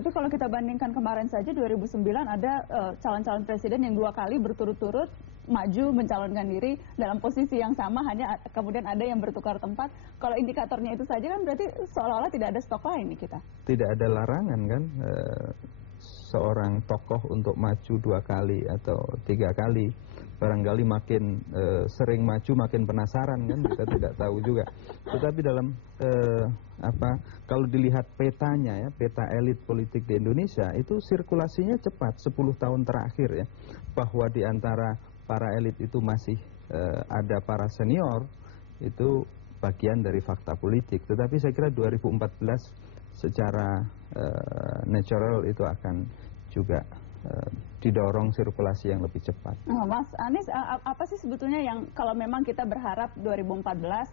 Tapi kalau kita bandingkan kemarin saja 2009 ada calon-calon presiden yang 2 kali berturut-turut maju mencalonkan diri dalam posisi yang sama, hanya kemudian ada yang bertukar tempat. Kalau indikatornya itu saja kan berarti seolah-olah tidak ada stok lain nih kita. Tidak ada larangan kan seorang tokoh untuk maju 2 kali atau 3 kali. Barangkali makin sering maju makin penasaran kan, kita tidak tahu juga. Tetapi dalam kalau dilihat petanya ya, peta elit politik di Indonesia itu sirkulasinya cepat 10 tahun terakhir ya. Bahwa di antara para elit itu masih ada para senior, itu bagian dari fakta politik. Tetapi saya kira 2014 secara natural itu akan juga didorong sirkulasi yang lebih cepat. Mas Anies, apa sih sebetulnya yang kalau memang kita berharap 2014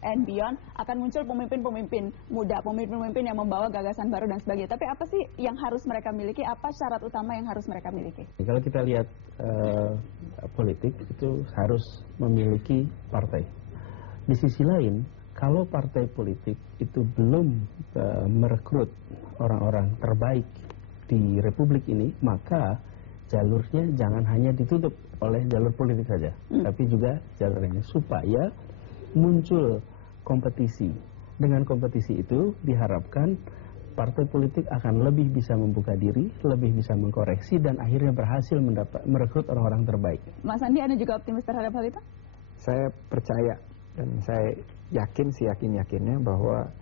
and beyond akan muncul pemimpin-pemimpin muda, pemimpin-pemimpin yang membawa gagasan baru dan sebagainya. Tapi apa sih yang harus mereka miliki? Apa syarat utama yang harus mereka miliki? Kalau kita lihat politik itu harus memiliki partai. Di sisi lain, kalau partai politik itu belum merekrut orang-orang terbaik di Republik ini, maka jalurnya jangan hanya ditutup oleh jalur politik saja, tapi juga jalur lainnya supaya muncul kompetisi. Dengan kompetisi itu diharapkan partai politik akan lebih bisa membuka diri, lebih bisa mengkoreksi dan akhirnya berhasil merekrut orang-orang terbaik. Mas Andi, Anda juga optimis terhadap hal itu? Saya percaya dan saya yakin, yakinnya bahwa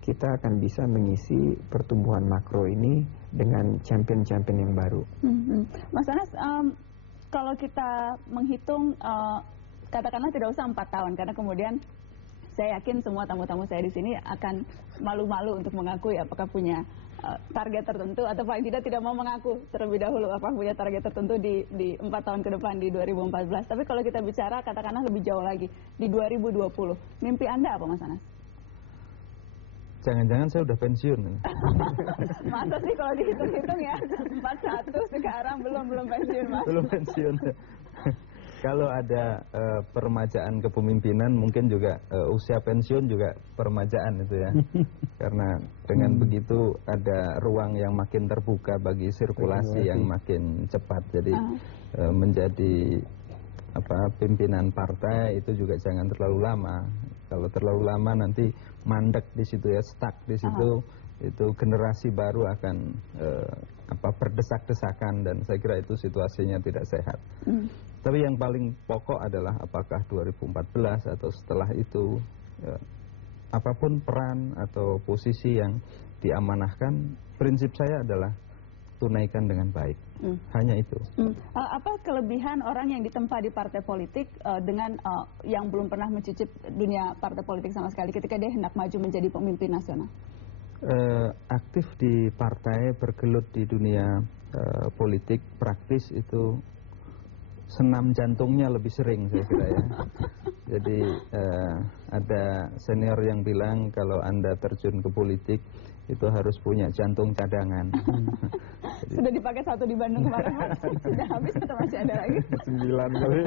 kita akan bisa mengisi pertumbuhan makro ini dengan champion-champion yang baru. Mas Anas, kalau kita menghitung, katakanlah tidak usah 4 tahun, karena kemudian saya yakin semua tamu-tamu saya di sini akan malu-malu untuk mengakui apakah punya target tertentu, atau paling tidak mau mengaku terlebih dahulu apakah punya target tertentu di 4 tahun ke depan, di 2014. Tapi kalau kita bicara katakanlah lebih jauh lagi, di 2020, mimpi Anda apa, Mas Anas? Jangan-jangan saya udah pensiun. Masa sih kalau dihitung-hitung ya, 41 sekarang belum pensiun, Mas. Belum pensiun. Kalau ada peremajaan kepemimpinan, mungkin juga usia pensiun juga peremajaan itu ya. Karena dengan begitu ada ruang yang makin terbuka bagi sirkulasi yang makin cepat. Jadi menjadi pimpinan partai itu juga jangan terlalu lama. Kalau terlalu lama nanti mandek di situ ya, stuck di situ, itu generasi baru akan berdesak-desakan, dan saya kira itu situasinya tidak sehat. Tapi yang paling pokok adalah apakah 2014 atau setelah itu, apapun peran atau posisi yang diamanahkan, prinsip saya adalah tunaikan dengan baik. Hanya itu. Apa kelebihan orang yang ditempa di partai politik dengan yang belum pernah mencicip dunia partai politik sama sekali ketika dia hendak maju menjadi pemimpin nasional? Aktif di partai, bergelut di dunia politik, praktis itu senam jantungnya lebih sering, saya kira ya. Jadi ada senior yang bilang kalau Anda terjun ke politik itu harus punya jantung cadangan. Sudah dipakai 1 di Bandung kemarin, sudah habis atau masih ada lagi? 9 kali.